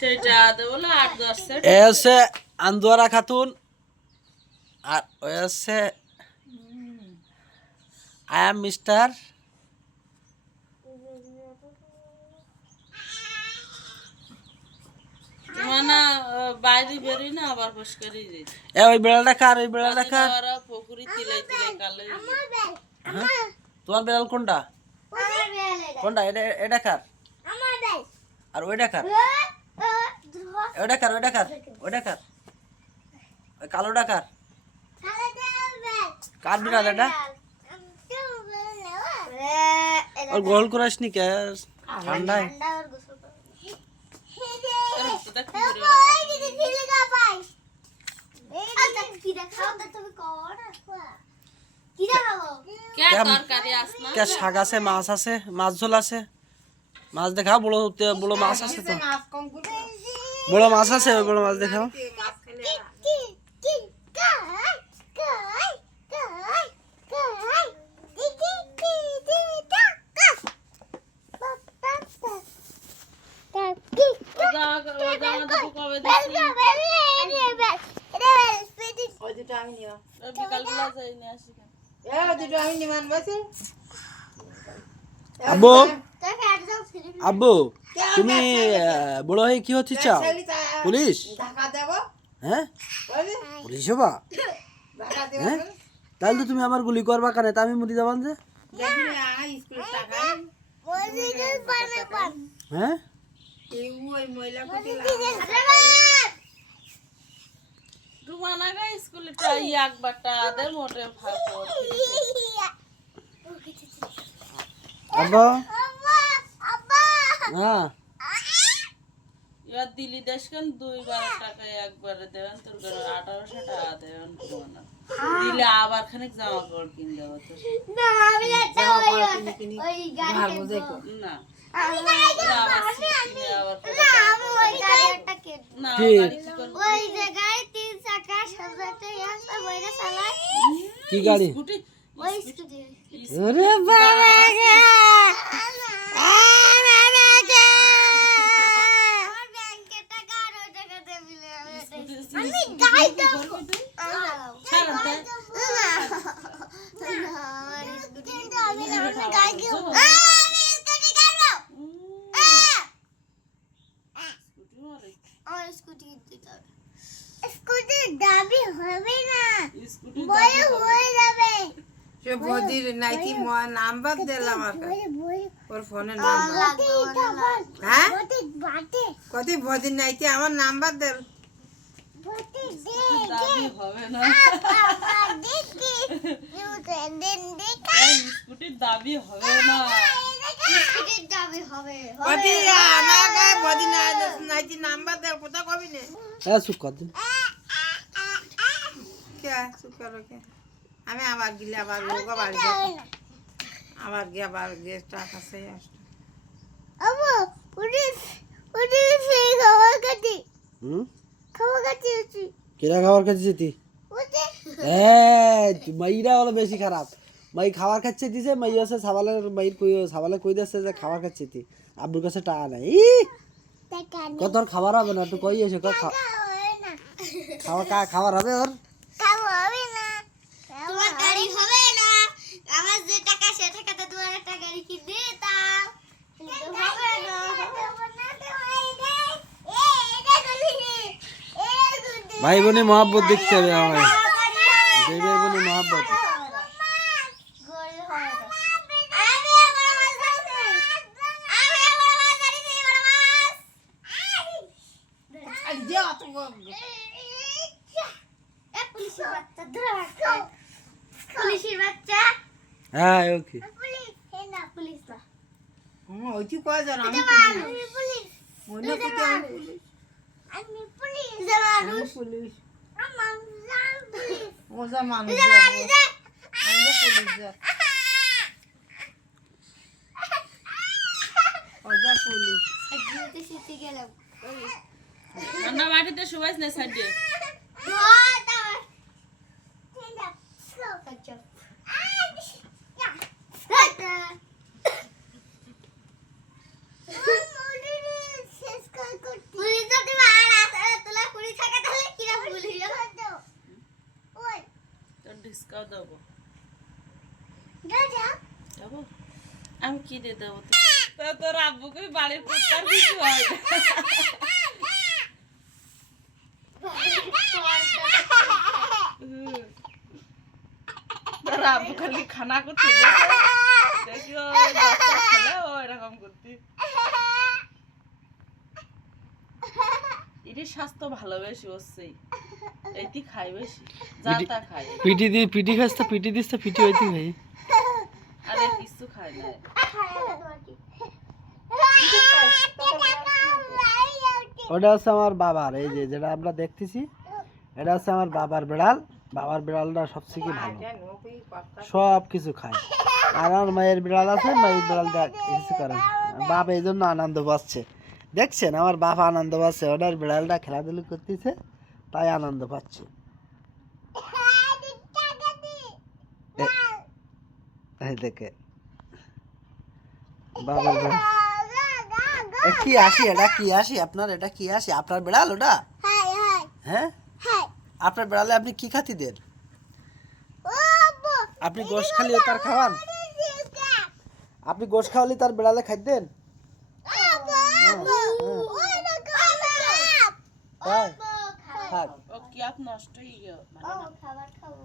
সেটা দেবো 8-10 সেট এ হচ্ছে আন্দোয়ারা খাতুন আর ওই হচ্ছে আই এম মিস্টার মানে বাইরে বেরোই না আবার পরিষ্কারই যাই এ ওই বেড়ালটা কার ওই বেড়ালটা কার ওরা পুকুরি তিলাই তিলাই কালে হ্যাঁ? তোমার বেড়াল কোনটা কোনটা এটা এটা কার আর ওইটা কার ওইটা কার ওইটা কার ওইটা কার ওই কালোটা কার কার বিড়াল এটা ওর গোল করাসনি কে ঠান্ডায় কে শাক আছে মাছ আছে মাছ ঝোল আছে মাছ দেখাও বড় বড় মাছ আছে তো বড় মাছ আছে ওই বড় মাছ দেখাও আব্বু আব্বু তুমি বড় হয়ে কি হতে চাও পুলিশ হ্যাঁ পুলিশ হবা হ্যাঁ তাহলে তো তুমি আমার গুলি করবা কেন তা আমি মরি যাবান যে হ্যাঁ স্কুলে একবারটা মোটে আব্বা হ্যাঁ এবার দিল্লি দেশখান 2-12 টাকায় একবারে দেবেন তোর 1800 টাকা দেবেন দিলে আবার খানিক জামা কাপড় কিনে দেবো তো না কি গাড়ি বদির নাইকি নাম্বার দিলাম ওর ফোনে নাম্বার হ্যাঁ কত বদির নাইকি আমার নাম্বার দিল দাবি হবে না নাম্বার দেব কোথা কবি না আমি আবার গিলে আবার লোক বাড়ি আবার গিয়ে আবার গেস্ট আছে কেরা খাবার খাচ্ছিস তুই মাইরা হলো বেশি খারাপ মাই খাবার খাচ্ছে দিছে মাই আছে সাবালে কই দিচ্ছে যে খাবার খাচ্ছে তুই আব্বুর কাছে টাকা নাই কত তোর খাবার হবে না একটু কই এসে খাবার হবে ওর ভাই বোনে মহব্বত দেখতে হবে আমার ভাই বোনে মহব্বত হ্যাঁ ওকে ওইটি কয় জন আমি পুলিশ আমি পুলিশ ওজা মানুষ ওজা পুলিশ ঠান্ডা মাটিতে শুবাইস না সাইডে পুলিশ দেবো যাবো আমি কি দিয়ে দেবো তো তোর আব্বুকে বাড়ির কুত্তার কিছু হয় না। তোর আব্বু খালি খানা করতে দেখি ও দশটা খেলে ও এরকম করতি। এটির স্বাস্থ্য ভালো বেশি হচ্ছেই এটি খাই বেশি যা তা খাই পিটি খাস তো পিটি দিস তো পিটি হইতি ভাই আরে কিছু খাই না ওটা হচ্ছে আমার বাবার, এই যে যেটা আমরা দেখতেছি এটা হচ্ছে আমার বাবার বিড়াল। বাবার বিড়ালটা সবথেকে ভালো, সব কিছু খায়। আর আমার মায়ের বিড়াল আছে, মায়ের বিড়ালটা কিছু করে না। বাপ এই জন্য আনন্দ পাচ্ছে, দেখছেন আমার বাপ আনন্দ পাচ্ছে, ওটার বিড়ালটা খেলাধুলো করতেছে তাই আনন্দ পাচ্ছে। এই দেখে বাবার বিড়াল কি আসি, এটা কি আসি আপনার, এটা কি আসি আপনার বিড়াল ওটা? হ্যাঁ আপনার বিড়ালে আপনি কি খাতি দেন? আপনি গোশ খালি তার খাওয়ান? আপনি গোশ খাওয়ালি তার বিড়ালে খাইতেন? ও কি আপ নষ্ট হয়ে গেল খাবার খাবো।